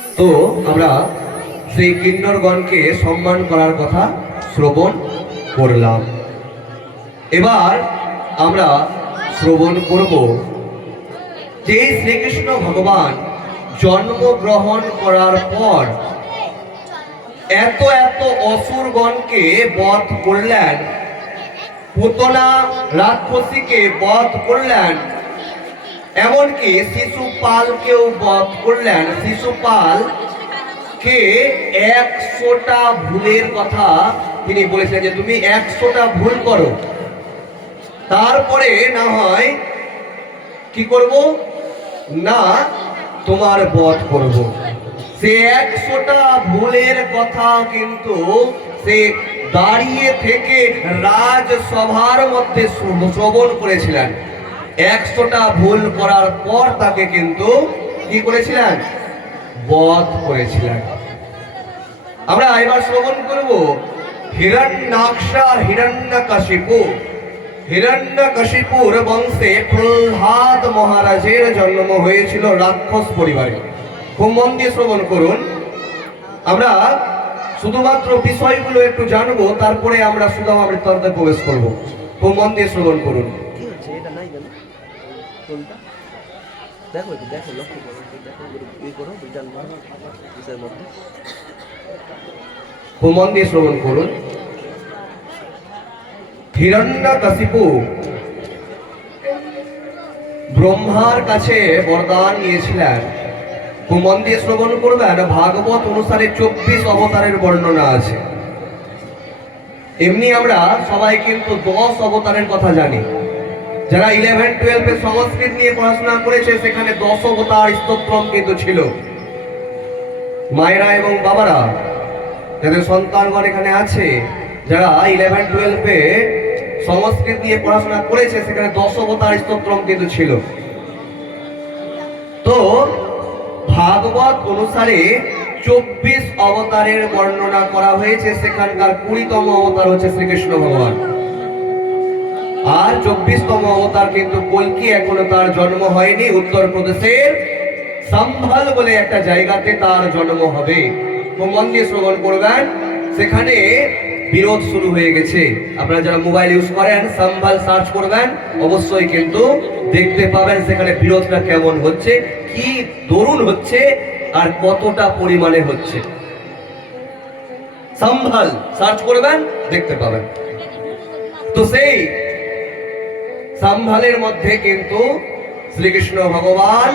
তো আমরা সেই কিন্নরগণকে সম্মান করার কথা শ্রবণ করলাম। এবার আমরা শ্রবণ করব যে শ্রীকৃষ্ণ ভগবান জন্মগ্রহণ করার পর এত এত অসুরগণকে বধ করলেন পুতনা রাক্ষসীকে বধ করলেন এমনকি শিশুপালকেও বধ করলেন। শিশুপাল কে একশোটা ভুলের কথা তিনি বলেছেন যে, তুমি একশোটা ভুল করো। তারপরে না হয় কি করব? না, তোমার বধ করব। সে একশোটা ভুলের কথা কিন্তু সে দাঁড়িয়ে থেকে রাজসভার মধ্যে শ্র- শ্রবণ করেছিলেন। একশোটা ভুল করার পর তাকে কিন্তু কি করেছিলেন? বধ করেছিলেন। আমরা এবার শ্রবণ করব হিরণ্যাক্ষা হিরণ্যকশিপু। হিরণ্যকশিপুর বংশে প্রহ্লাদ মহারাজের জন্ম হয়েছিল রাক্ষস পরিবারে। খুব মন দিয়ে শ্রবণ করুন। আমরা শুধুমাত্র বিষয়গুলো একটু জানব, তারপরে আমরা সুদামা বৃত্তান্তে প্রবেশ করব। খুব মন দিয়ে শ্রবণ করুন। কোনটা দেখো একটু, দেখো, লক্ষ্য করো দেখো ইয়ে করো, বিজ্ঞান বিষয়ের মধ্যে। মন দিয়ে শ্রবণ করুন। হিরণ্যকশিপু ব্রহ্মার কাছে বরদান নিয়েছিলেন। খুব মন দিয়ে শ্রবণ করবেন, ভাগবত অনুসারে চব্বিশ অবতারের বর্ণনা আছে। এমনি আমরা সবাই কিন্তু দশ অবতারের কথা জানি। যারা ইলেভেন টুয়েলভে সংস্কৃত নিয়ে পড়াশোনা করেছে, সেখানে দশ অবতার স্তোত্রম কিন্তু ছিল। মায়েরা এবং বাবারা যাদের সন্তানগণ এখানে আছে, যারা ইলেভেন টুয়েলভে সংস্কৃত নিয়ে পড়াশোনা করেছে, সেখানে দশ অবতার স্তোত্রম কিন্তু ছিল। তো, ভাগবত অনুসারে চব্বিশ অবতারের বর্ণনা করা হয়েছে, সেখানকার কুড়িতম অবতার হচ্ছে শ্রীকৃষ্ণ ভগবান। আর চব্বিশতম অবতার কিন্তু কলকি এখনও তার জন্ম হয়নি। উত্তরপ্রদেশের সম্ভাল বলে একটা জায়গাতে তার জন্ম হবে। তো দিয়ে শ্রবণ করবেন, সেখানে বিরোধ শুরু হয়ে গেছে। আপনারা যারা মোবাইল ইউজ করেন, সম্ভাল সার্চ করবেন, অবশ্যই কিন্তু দেখতে পাবেন সেখানে বিরোধটা কেমন হচ্ছে, কি দরুন হচ্ছে, আর কতটা পরিমাণে হচ্ছে। সম্ভাল, সার্চ করবেন, দেখতে পাবেন। তো সেই সম্ভালের মধ্যে কিন্তু শ্রীকৃষ্ণ ভগবান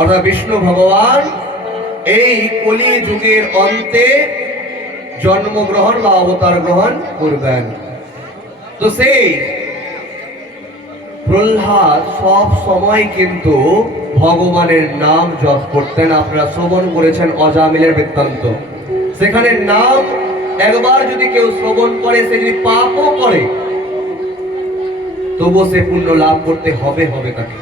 অর্থাৎ বিষ্ণু ভগবান এই কলি যুগের অন্তে জন্মগ্রহণ বা অবতার গ্রহণ করবেন। তো সেই প্রহ্লাদ সব সময় কিন্তু ভগবানের নাম জপ করতেন। আপনারা শ্রবণ করেছেন অজামিলের বৃত্তান্ত। সেখানে নাম একবার যদি কেউ শ্রবণ করে, সে যদি পাপও করে তবুও সে পুণ্য লাভ করতে হবে হবে তাকে।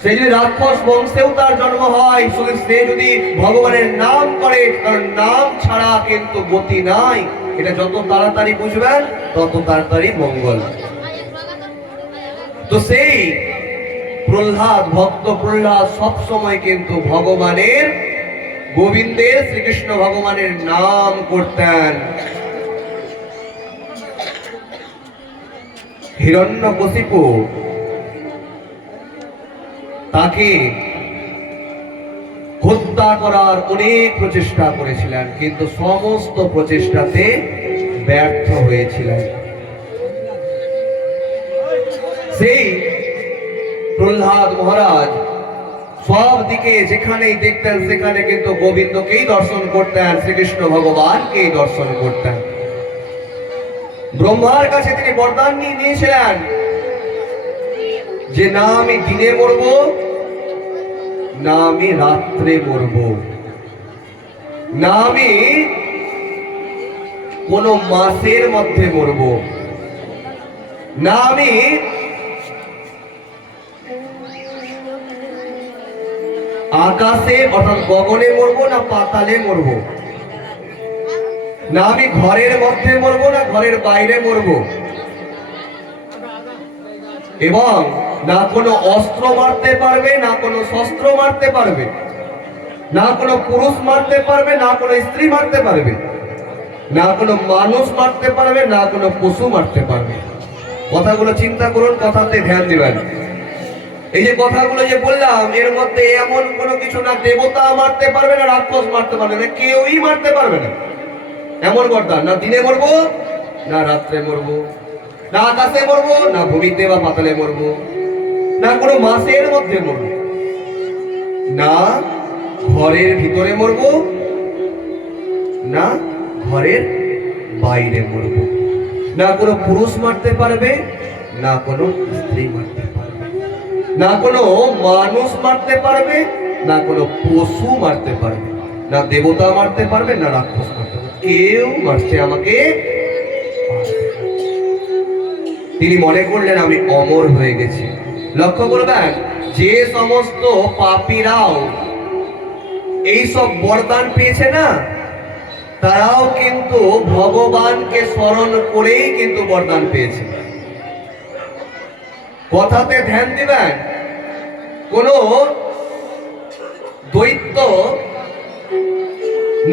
সে যদি রাক্ষস বংশেও তার জন্ম হয়, শুধু সে যদি ভগবানের নাম করে, কারণ নাম ছাড়া কিন্তু গতি নাই। এটা যত তাড়াতাড়ি বুঝবেন, তত তাড়াতাড়ি মঙ্গল। তো সেই প্রহ্লাদ, ভক্ত প্রহ্লাদ সব সময় কিন্তু ভগবানের, গোবিন্দের, শ্রীকৃষ্ণ ভগবানের নাম করতেন। হিরণ্যকশিপু। তাকে হত্যা করার অনেক প্রচেষ্টা করেছিলেন, কিন্তু সমস্ত প্রচেষ্টাতে ব্যর্থ হয়েছিলেন। সেই প্রহ্লাদ মহারাজ সব দিকে যেখানেই দেখতেন সেখানে কিন্তু গোবিন্দকেই দর্শন করতেন, শ্রীকৃষ্ণ ভগবানকেই দর্শন করতেন। ব্রহ্মার কাছে তিনি বরদান নিয়ে নিয়েছিলেন। যে না আমি দিনে মরব, না আমি রাত্রে মরব। না আমি কোন মাসের মধ্যে মরব। না আমি আকাশে অর্থাৎ গগনে মরবো, না পাতালে মরবো। না আমি ঘরের মধ্যে মরবো, না ঘরের বাইরে মরবো। এবং না কোনো অস্ত্র মারতে পারবে, না কোনো শস্ত্র মারতে পারবে, না কোনো পুরুষ মারতে পারবে, না কোনো স্ত্রী মারতে পারবে, না কোনো মানুষ মারতে পারবে, না কোনো পশু মারতে পারবে। কথাগুলো চিন্তা করুন, কথাতে ধ্যান দেবেন। এই যে কথাগুলো যে বললাম, এর মধ্যে এমন কোনো কিছু না দেবতা মারতে পারবে, না রাক্ষস মারতে পারবে, না কেউই মারতে পারবে না। এমন বরদান না দিনে মরবো, না রাত্রে মরবো। না আকাশে মরবো, না ভূমিতে বা পাতালে মরবো। না কোনো মাসের মধ্যে মরবো। না ঘরের ভিতরে মরবো, না ঘরের বাইরে মরবো। না কোনো পুরুষ মারতে পারবে, না কোনো স্ত্রী মারতে পারবে। না কোনো মানুষ মারতে পারবে, না কোনো পশু মারতে পারবে। না দেবতা মারতে পারবে, না রাক্ষস মারতে কেউ মারতে আমাকে তিনি মনে করলেন আমি অমর হয়ে গেছি। লক্ষ্য করবেন, যে সমস্ত পাপীরাও এই সব বরদান পেয়েছে না, তারাও কিন্তু ভগবানকে স্মরণ করেই কিন্তু বরদান পেয়েছে। কথাতে ধ্যান দিবেন, কোন দৈত্য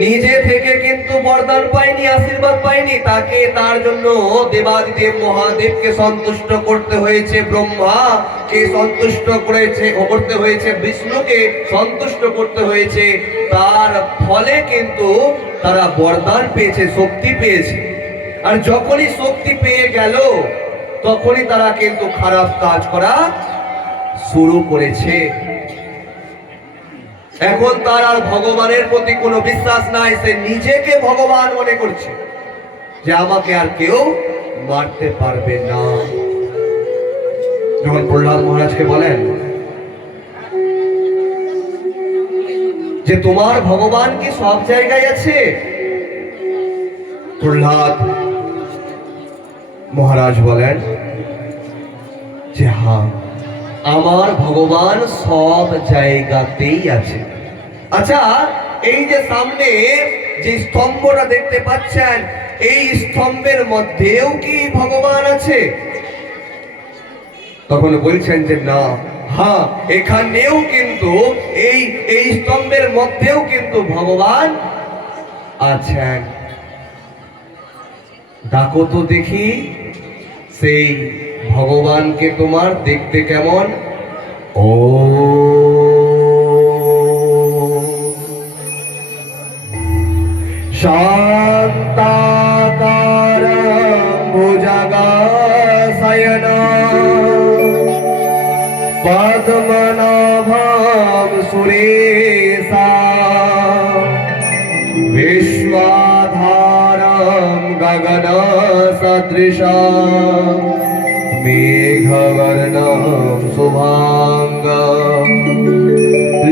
নিজে থেকে কিন্তু বরদান পায়নি, আশীর্বাদ পায়নি, তাকে তার জন্য দেবাদিদেব মহাদেবকে সন্তুষ্ট করতে হয়েছে, ব্রহ্মা কে সন্তুষ্ট করেছে করতে হয়েছে, বিষ্ণুকে সন্তুষ্ট করতে হয়েছে, তার ফলে কিন্তু তারা বরদান পেয়েছে, শক্তি পেয়েছে। আর যখনই শক্তি পেয়ে গেল, তখনই তারা কিন্তু খারাপ কাজ করা শুরু করেছে। এখন তার আর ভগবানের প্রতি কোনো বিশ্বাস নাই, সে নিজেকে ভগবান মনে করছে যে আমাকে আর কেউ মারতে পারবে না। যখন প্রহ্লাদ মহারাজকে বলেন যে তোমার ভগবান কি সব জায়গায় আছে? প্রহ্লাদ মহারাজ বলেন যে হ্যাঁ। আমার ভগবান সব জায়গাতেই আছে। আচ্ছা এই যে সামনে যে স্তম্ভটা দেখতে পাচ্ছেন, এই স্তম্ভের মধ্যেও কি ভগবান আছে? তখন বলছেন যে না। হ্যাঁ এখানেও কিন্তু এই এই স্তম্ভের মধ্যেও কিন্তু ভগবান আছেন। ডাকো তো দেখি। সেই ভগবানকে তোমার দেখতে কেমন ও শান্তাকার ভুজগাশয়ন পদ্মনাভাম সুরেশা विश्वाधारं गगन सदृशा मेघवर्णं शुभाङ्ग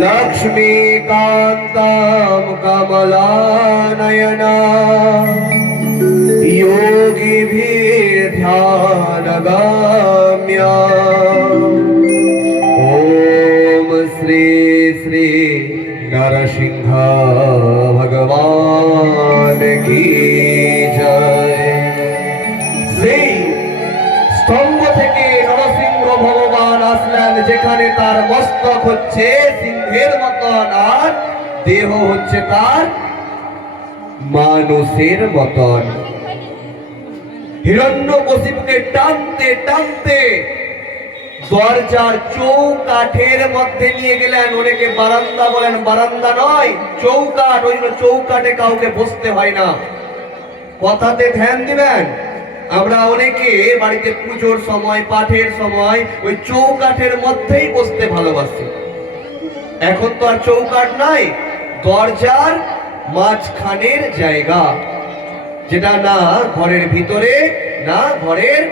लक्ष्मीकान्तं कमलानयना योगिभिर्ध्यानगम्या মানুষের মতন। হিরণ্য টানতে টানতে দরজার চৌকাঠের মধ্যে নিয়ে গেলেন। অনেকে বারান্দা বলেন, বারান্দা নয়, চৌকাঠ। ওই চৌকাঠে কাউকে বসতে হয় না। কথাতে ধ্যান দিবেন? আমরা অনেকে বাড়িতে পুজোর সময়, পাঠের সময় ওই চৌকাঠের মধ্যেই বসতে ভালোবাসি। এখন তো আর চৌকাঠ নাই, দরজার মাঝখানের জায়গা, যেটা না ঘরের ভিতরে, না ঘরের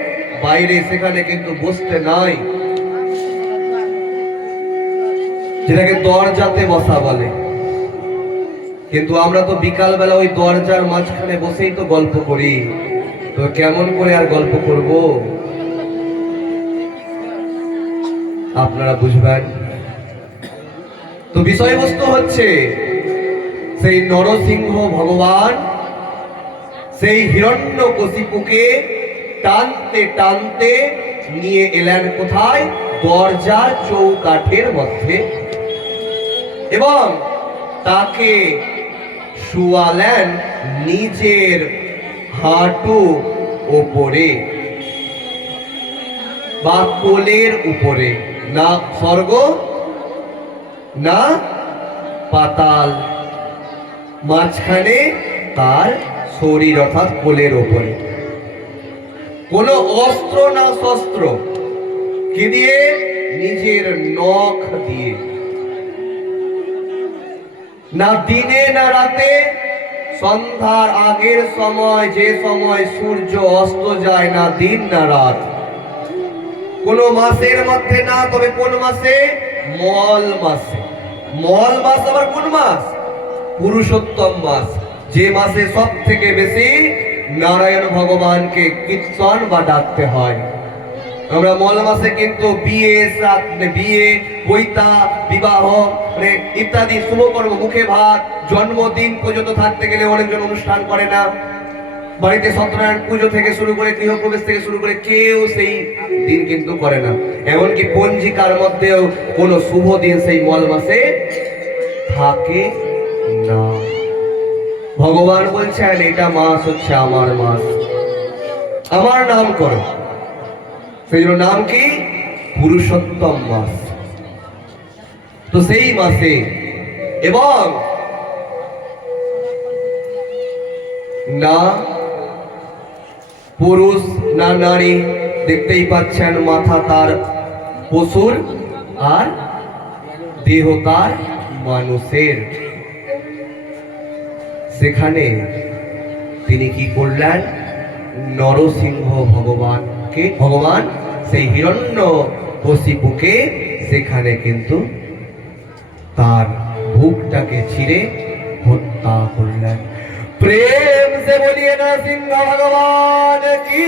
বাইরে, সেখানে কিন্তু বসতে নাই। যেটাকে দরজাতে বসা বলে। কিন্তু আমরা তো বিকাল বেলা ওই দরজার মাঝখানে বসেই তো গল্প করি। তো কেমন করে আর গল্প করব? আপনারা বুঝবেন? তো বিষয়বস্তু হচ্ছে সেই নরসিংহ ভগবান, সেই হিরণ্য কশিপুকে টানতে টানতে নিয়ে এলেন কোথায়? দরজার চৌকাঠের মধ্যে। এবং তাকে শুয়ালেন নিজের হাঁটু ওপরে বা কোলের উপরে। না স্বর্গ, না পাতাল। মাঝখানে তার শরীর অর্থাৎ কোলের ওপরে। কোনো অস্ত্র না শস্ত্র, কি দিয়ে? নিজের নখ দিয়ে। না দিনে না রাতে, সন্ধ্যার আগের সময়, যে সময় সূর্য অস্ত যায়, না দিন না রাত। কোন মাসের মধ্যে না, তবে কোন মাসে? মল মাসে। মল মাস আবার কোন মাস? পুরুষোত্তম মাস। যে মাসে সব থেকে বেশি নারায়ণ ভগবানকে কীর্তন বা ডাকতে হয়। আমরা মল মাসে কিন্তু বিয়ে মানে বিয়ে বইতা বিবাহ মানে ইত্যাদি শুভকর্ম, মুখে ভাত, জন্মদিন পর্যন্ত থাকতে গেলে অনেকজন অনুষ্ঠান করে না। বাড়িতে সত্যনারায়ণ পুজো থেকে শুরু করে, গৃহপ্রবেশ থেকে শুরু করে কেউ সেই দিন কিন্তু করে না। এমনকি পঞ্জিকার মধ্যেও কোনো শুভ দিন সেই মল মাসে থাকে ভগবান বলছেন, এটা মাস হচ্ছে আমার মাস। আমার নাম করো। সেই জন্য নাম কি? পুরুষোত্তম মাস। তো সেই মাসে এবং না পুরুষ না নারী দেখতেই পাচ্ছেন মাথা তার পশুর আর দেহ তার মানুষের। সেখানে তিনি কি করলেন? নরসিংহ ভগবানকে ভগবান সেই হিরণ্য কশিপুকে সেখানে কিন্তু তার ভুকটাকে ছিঁড়ে হত্যা করলেন। প্রেম সে বলিয়ে নরসিংহ ভগবান কি?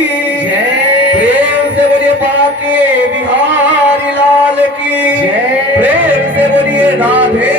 প্রেম সে বলিয়ে পাকে বিহারী লাল কি? প্রেম সে বলিয়ে রাধে